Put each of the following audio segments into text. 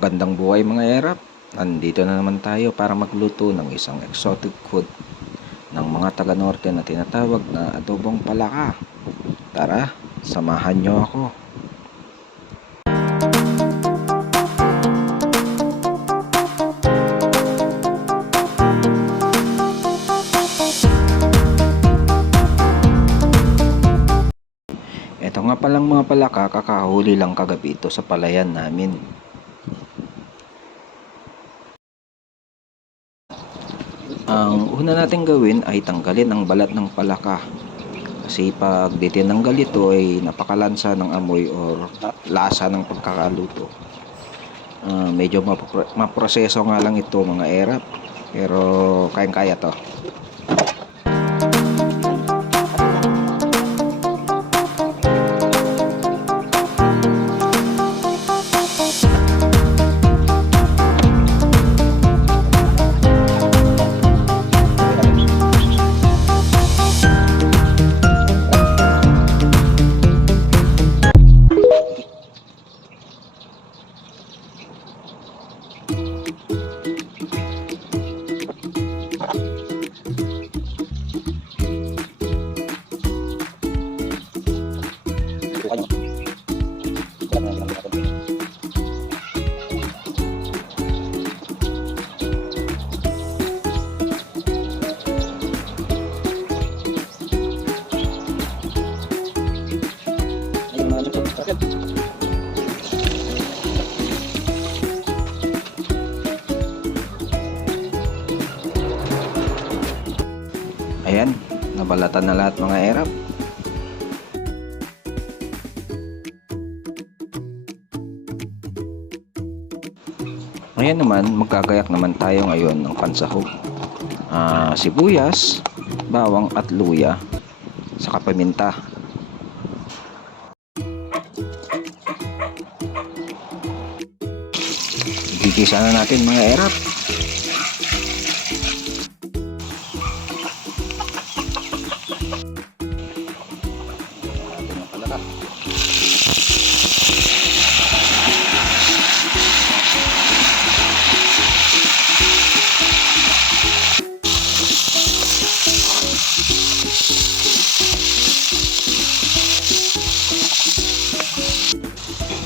Magandang buhay mga erap. Nandito na naman tayo para magluto ng isang exotic food ng mga taga-norte na tinatawag na adobong palaka. Tara, samahan nyo ako. Ito nga palang mga palaka, kakahuli lang kagabi ito sa palayan namin. Ang una nating gawin ay tanggalin ang balat ng palaka. Kasi pag di tinanggal ito ay napakalansa ng amoy or lasa ng pagkakaluto. Medyo maproseso nga lang ito mga erap. Pero kayang-kaya to. Ayan, nabalatan na lahat mga erap. Ngayon naman, magkagayak naman tayo ngayon ng pansahog. Sibuyas, bawang at luya, saka paminta. Gigisa na natin mga erap.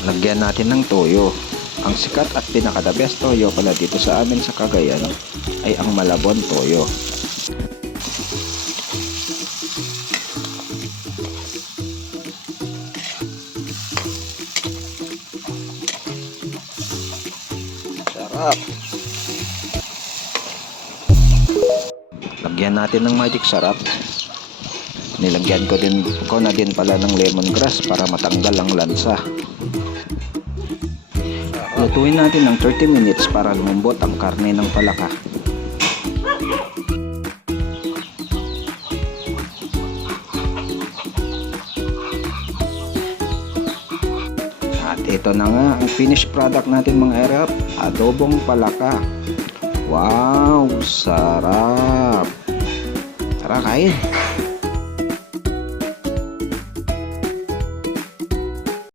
Lagyan natin ng toyo. Ang sikat at pinaka-the best toyo pala dito sa amin sa Cagayan ay ang Malabon toyo. Sarap! Lagyan natin ng magic sarap. Nilagyan ko na din pala ng lemongrass para matanggal ang lansa. Lutuin natin ng 30 minutes para lumambot ang karne ng palaka. At ito na nga ang finished product natin mga erap, adobong palaka. Wow, sarap! Tara kain!